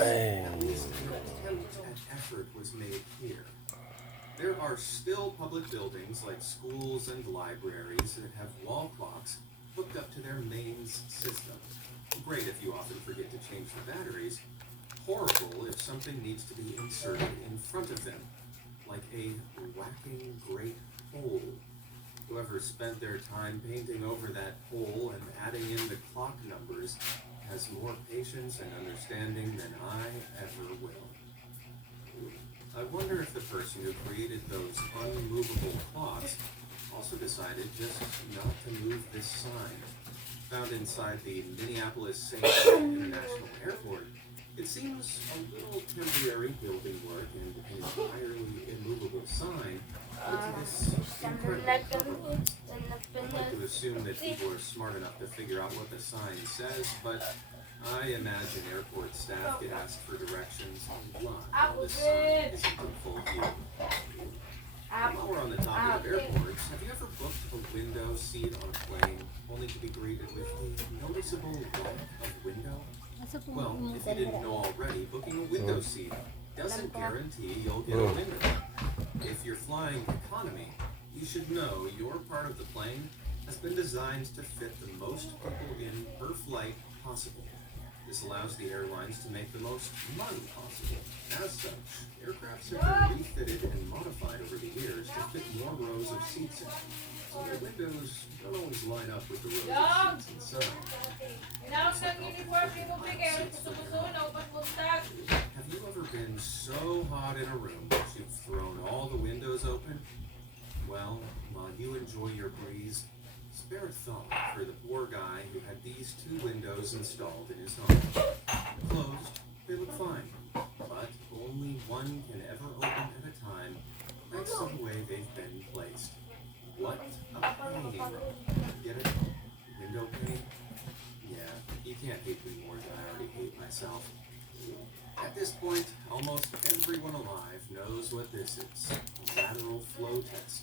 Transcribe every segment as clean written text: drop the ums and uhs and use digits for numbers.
At least an attempt at effort was made here. There are still public buildings like schools and libraries that have wall clocks hooked up to their mains system. Great if you often forget to change the batteries. Horrible if something needs to be inserted in front of them, like a whacking great hole. Whoever spent their time painting over that hole and adding in the clock numbers has more patience and understanding than I ever will. I wonder if the person who created those unmovable clocks also decided just not to move this sign. Found inside the Minneapolis-St. International Airport, it seems a little temporary building work and an entirely immovable sign with this incredible compromise. I'd like to assume that people are smart enough to figure out what the sign says, but I imagine airport staff get asked for directions a lot while this sign isn't in full view. While we're on the topic of airports, have you ever booked a window seat on a plane only to be greeted with a noticeable lack of window? Well, if you didn't know already, booking a window seat doesn't guarantee you'll get a window. If you're flying economy, you should know your part of the plane has been designed to fit the most people in per flight possible. This allows the airlines to make the most money possible. As such, aircrafts have been refitted and modified over the years to fit more rows of seats in, so their windows don't always line up with the rows of seats inside. Have you ever been so hot in a room that you've thrown all the windows open? Well, while you enjoy your breeze, spare thought for the poor guy who had these two windows installed in his home. Closed, they look fine, but only one can ever open at a time thanks to the way they've been placed. What a pain. Get it? Window pane? Yeah, you can't hate me more than I already hate myself. At this point, almost everyone alive knows what this is, a lateral flow test.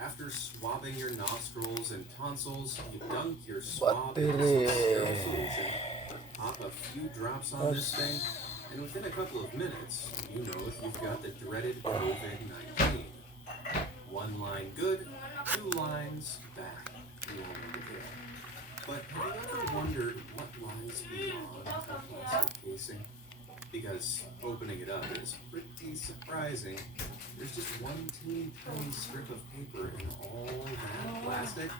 After swabbing your nostrils and tonsils, you dunk your swab into some sterile solution, pop a few drops on this thing, and within a couple of minutes, you know if you've got the dreaded COVID-19. One line good, two lines bad. You all know the drill. But have you ever wondered what lies beyond the plastic casing? Because opening it up is pretty surprising. There's just one teeny tiny strip of paper in all that plastic.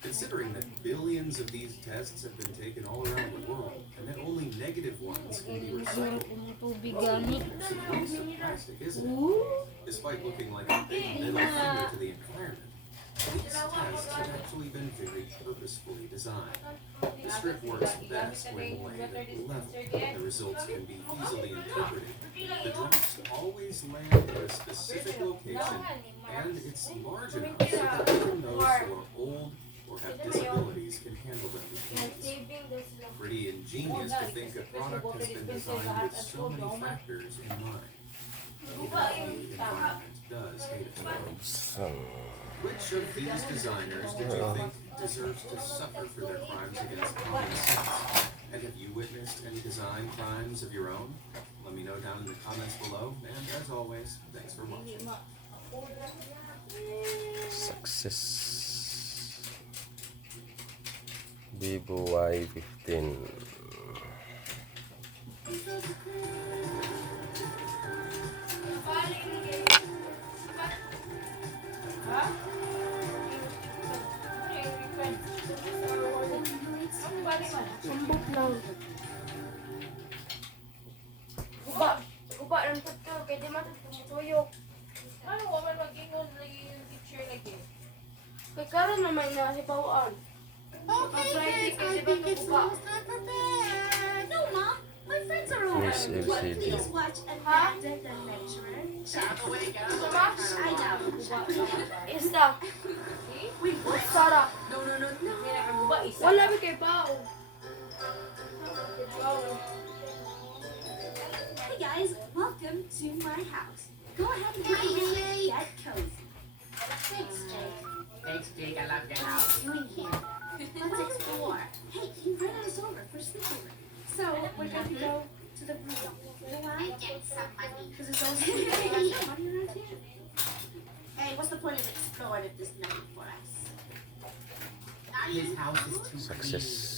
Considering that billions of these tests have been taken all around the world, and that only negative ones can be recycled. It's a waste of plastic, isn't it? Despite looking like a big middle finger to the environment, these tests have actually been very purposefully designed. The strip works best when laid at level. The results can be easily interpreted. The drops always land at a specific location, and it's large enough so that even those who are old or have disabilities can handle them with ease. Pretty ingenious to think a product has been designed with so many factors in mind. Even if the environment does hate its own. Which of these designers did you think deserves to suffer for their crimes against common sense? And have you witnessed any design crimes of your own? Let me know down in the comments below, and as always, thanks for watching. Success. Vivo y15. Sambot lang. Guba ng pagkaw, kaya di matang tumutuyok. Ano mo man mag-ingon lagi yung picture lagi? Kaya karoon naman na si Pawaan. Friday kasi ba guba? No, Mom. My friends are over. Yes, LCD. Please watch a active and lecturer. I know. Ista. Wait, what? Sarah. No. Hindi na kaguba isa. Wala ba kay Pao? Hey guys, welcome to my house. Go ahead and have a seat. Get cozy. Thanks, Jake. Thanks, Jake. I love your What house. are you doing here? Let's explore. Hey, you invited us over for sleepover. So we're going to go to the room. You know why? And get some money. Because it's always money around here. Hey, what's the point of exploring if there's nothing for us? His house is too Success.